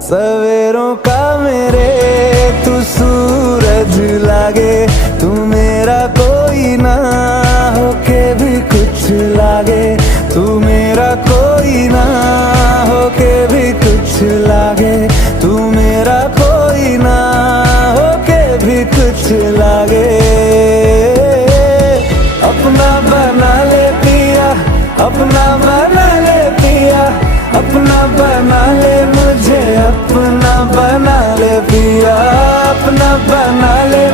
सवेरों का मेरे तू सूरज लागे, तू मेरा कोई ना होके भी कुछ लागे, तू मेरा कोई ना होके भी कुछ लागे, तू मेरा कोई ना होके भी कुछ लागे। अपना बना ले पिया, अपना बना ले पिया, अपना बना ले मुझे, अपना बना ले पिया, अपना बना ले